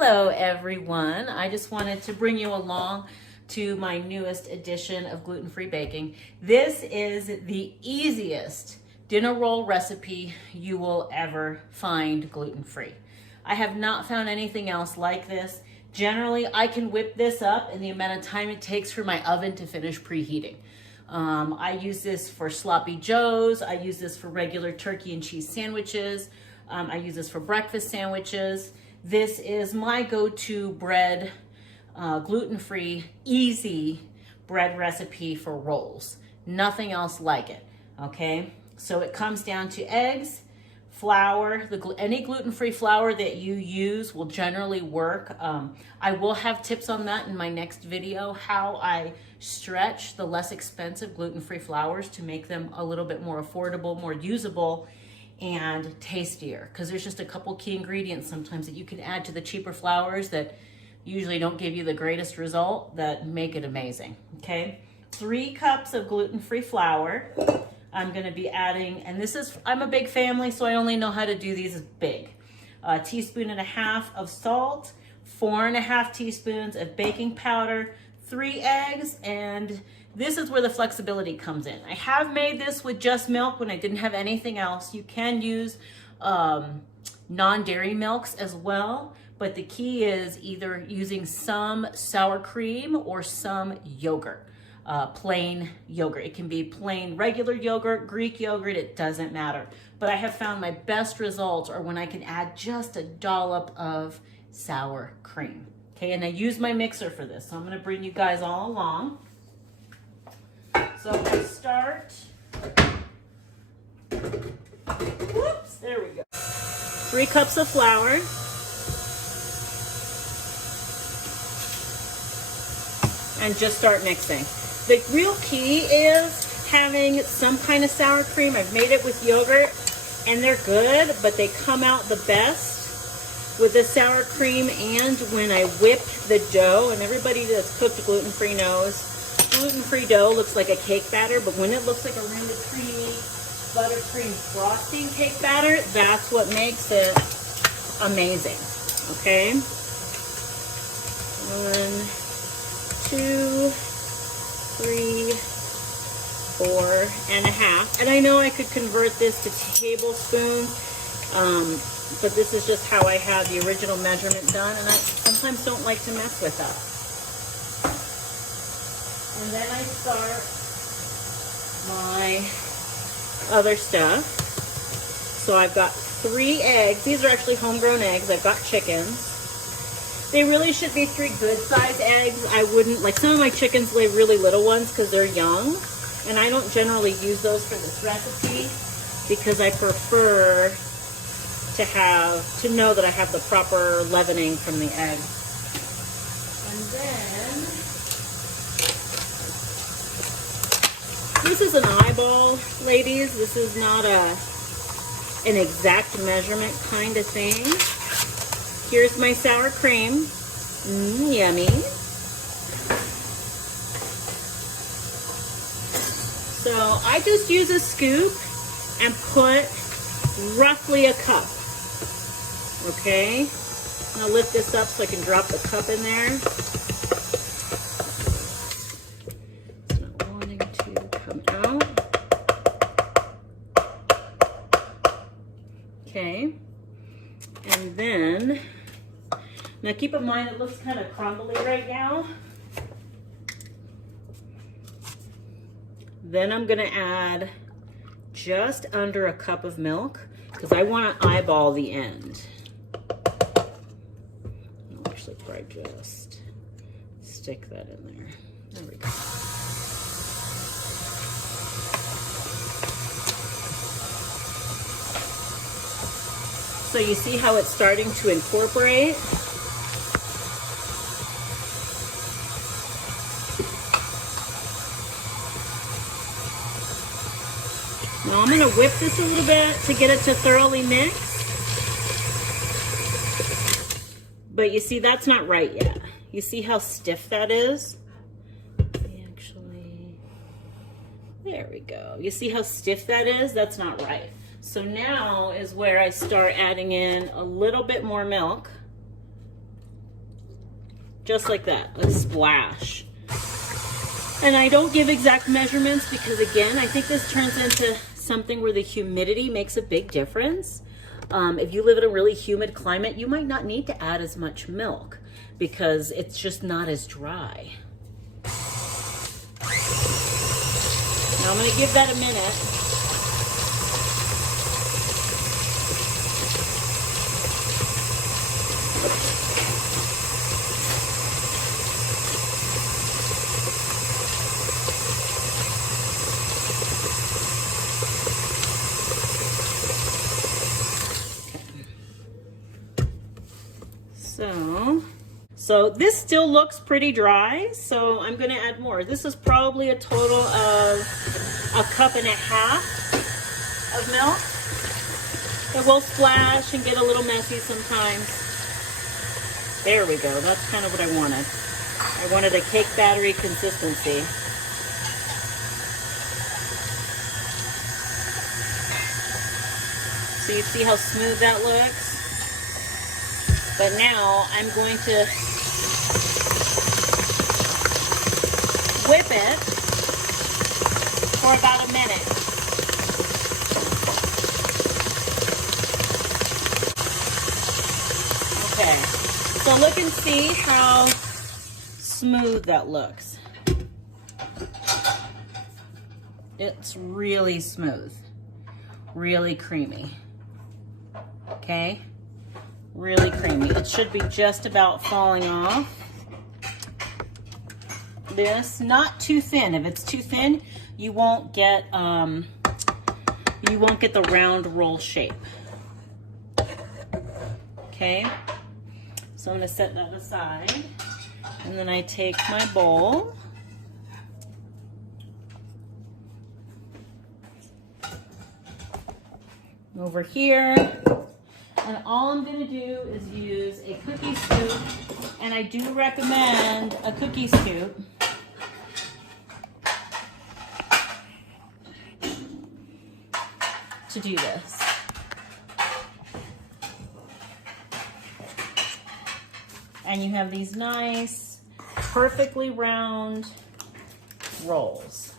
Hello everyone. I just wanted to bring you along to my newest edition of gluten-free baking. This is the easiest dinner roll recipe you will ever find gluten-free. I have not found anything else like this. Generally, I can whip this up in the amount of time it takes for my oven to finish preheating. I use this for sloppy joes. I use this for regular turkey and cheese sandwiches. I use this for breakfast sandwiches. This is my go-to bread, gluten-free, easy bread recipe for rolls. Nothing else like it, okay? So it comes down to eggs, flour. Any gluten-free flour that you use will generally work. I will have tips on that in my next video, how I stretch the less expensive gluten-free flours to make them a little bit more affordable, more usable, and tastier, because there's just a couple key ingredients sometimes that you can add to the cheaper flours that usually don't give you the greatest result that make it amazing. Okay, 3 cups of gluten-free flour. I'm going to be adding, and this is, I'm a big family, so I only know how to do these as big. 1.5 teaspoons of salt, 4.5 teaspoons of baking powder, 3 eggs, and this is where the flexibility comes in. I have made this with just milk when I didn't have anything else. You can use non-dairy milks as well, but the key is either using some sour cream or some yogurt, plain yogurt. It can be plain regular yogurt, Greek yogurt, it doesn't matter. But I have found my best results are when I can add just a dollop of sour cream. Okay, and I use my mixer for this, so I'm gonna bring you guys all along. So I'm going to start, whoops, there we go. 3 cups of flour. And just start mixing. The real key is having some kind of sour cream. I've made it with yogurt and they're good, but they come out the best with the sour cream and when I whip the dough. And everybody that's cooked gluten-free knows gluten-free dough looks like a cake batter, but when it looks like a really creamy buttercream frosting cake batter, that's what makes it amazing. Okay, 1, 2, 3, 4.5. And I know I could convert this to tablespoons, but this is just how I have the original measurement done, and I sometimes don't like to mess with that. And then I start my other stuff. So I've got 3 eggs. These are actually homegrown eggs. I've got chickens. They really should be 3 good size eggs. I wouldn't, like some of my chickens lay really little ones because they're young. And I don't generally use those for this recipe because I prefer to know that I have the proper leavening from the egg. And then this is an eyeball, ladies. This is not an exact measurement kind of thing. Here's my sour cream. Yummy. So I just use a scoop and put roughly a cup. Okay? I'm gonna lift this up so I can drop the cup in there. Okay, and then, now keep in mind it looks kind of crumbly right now. Then I'm going to add just under a cup of milk because I want to eyeball the end. I'll actually probably just stick that in there. There we go. So you see how it's starting to incorporate? Now I'm going to whip this a little bit to get it to thoroughly mix. But you see, that's not right yet. You see how stiff that is? Actually, there we go. You see how stiff that is? That's not right. So now is where I start adding in a little bit more milk. just like that, a splash. And I don't give exact measurements because, again, I think this turns into something where the humidity makes a big difference. If you live in a really humid climate, you might not need to add as much milk because it's just not as dry. Now I'm going to give that a minute. So this still looks pretty dry, so I'm going to add more. This is probably a total of 1.5 cups of milk. It will splash and get a little messy sometimes. There we go. That's kind of what I wanted. I wanted a cake battery consistency. So you see how smooth that looks? But now I'm going to whip it for about a minute. Okay, so look and see how smooth that looks. It's really smooth, really creamy. Okay, really creamy. It should be just about falling off. This, not too thin. If it's too thin, you won't get the round roll shape. Okay, so I'm going to set that aside, and then I take my bowl. Over here, and all I'm going to do is use a cookie scoop, and I do recommend a cookie scoop. To do this. And you have these nice, perfectly round rolls.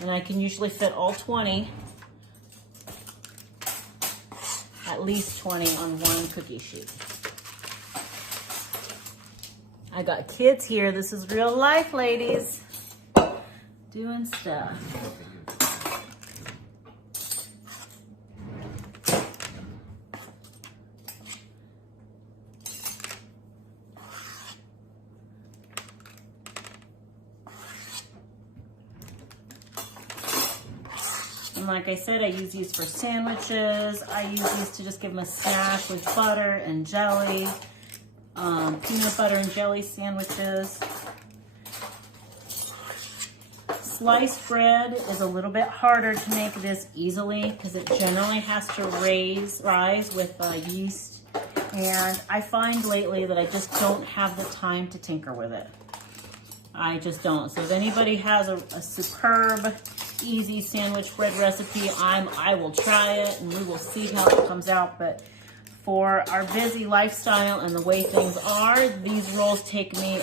And I can usually fit all 20, at least 20 on one cookie sheet. I got kids here. This is real life, ladies. Doing stuff. And like I said, I use these for sandwiches. I use these to just give them a snack with butter and jelly. Peanut butter and jelly sandwiches. Sliced bread is a little bit harder to make this easily because it generally has to rise with yeast. And I find lately that I just don't have the time to tinker with it. I just don't. So if anybody has a superb, easy sandwich bread recipe, I will try it and we will see how it comes out. But for our busy lifestyle and the way things are, these rolls take me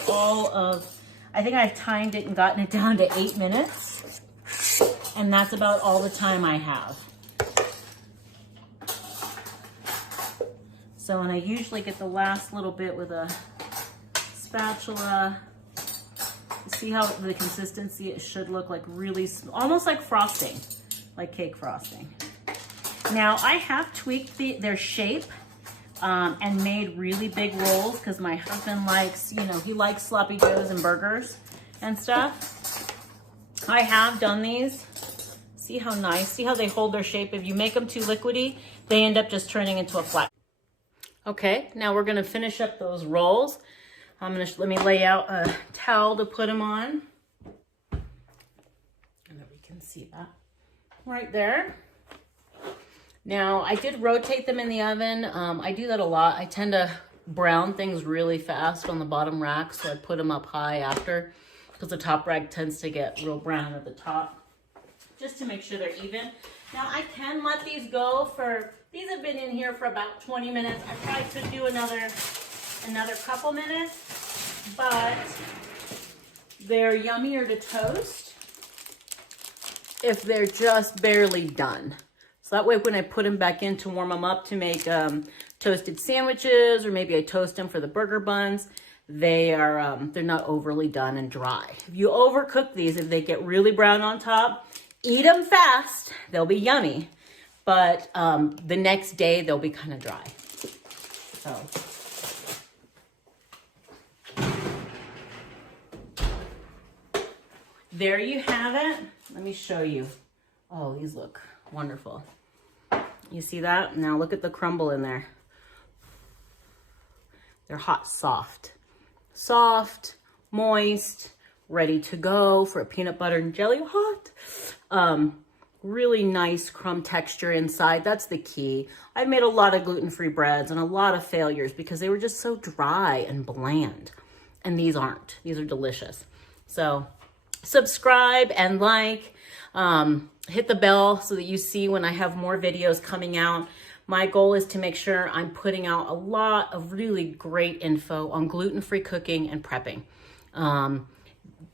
I think I've timed it and gotten it down to 8 minutes. And that's about all the time I have. So, and I usually get the last little bit with a spatula. See how the consistency, it should look like really, almost like frosting, like cake frosting. Now I have tweaked their shape and made really big rolls because my husband likes, he likes sloppy joes and burgers and stuff. I have done these. See how nice, see how they hold their shape. If you make them too liquidy, they end up just turning into a flat. Okay, now we're gonna finish up those rolls. Let me lay out a towel to put them on. And that we can see that right there. Now, I did rotate them in the oven. I do that a lot. I tend to brown things really fast on the bottom rack, so I put them up high after, because the top rack tends to get real brown at the top, just to make sure they're even. Now, I can let these go these have been in here for about 20 minutes. I probably could do another another couple minutes, but they're yummier to toast if they're just barely done. So that way when I put them back in to warm them up to make toasted sandwiches, or maybe I toast them for the burger buns, they're not overly done and dry. If you overcook these, if they get really brown on top, eat them fast, they'll be yummy. But the next day they'll be kind of dry. So. There you have it. Let me show you. Oh, these look wonderful. You see that? Now look at the crumble in there. They're hot, soft. Soft, moist, ready to go for a peanut butter and jelly hot. Really nice crumb texture inside. That's the key. I've made a lot of gluten-free breads and a lot of failures because they were just so dry and bland. And these aren't. These are delicious. So subscribe and like, hit the bell so that you see when I have more videos coming out. My goal is to make sure I'm putting out a lot of really great info on gluten-free cooking and prepping.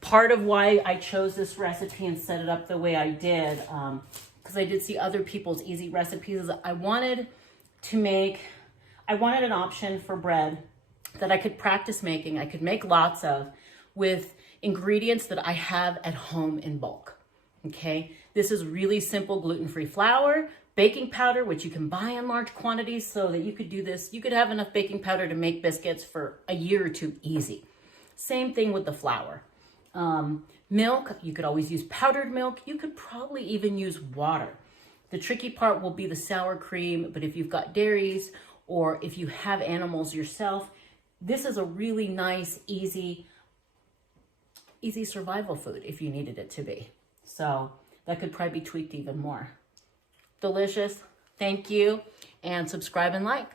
Part of why I chose this recipe and set it up the way I did, because I did see other people's easy recipes, is I wanted an option for bread that I could practice making, I could make lots of, with ingredients that I have at home in bulk. Okay, this is really simple gluten-free flour, baking powder, which you can buy in large quantities so that you could do this. You could have enough baking powder to make biscuits for a year or two easy. Same thing with the flour. Milk, you could always use powdered milk. You could probably even use water. The tricky part will be the sour cream, but if you've got dairies or if you have animals yourself, this is a really nice, easy survival food if you needed it to be. So that could probably be tweaked even more. Delicious. Thank you, and subscribe and like.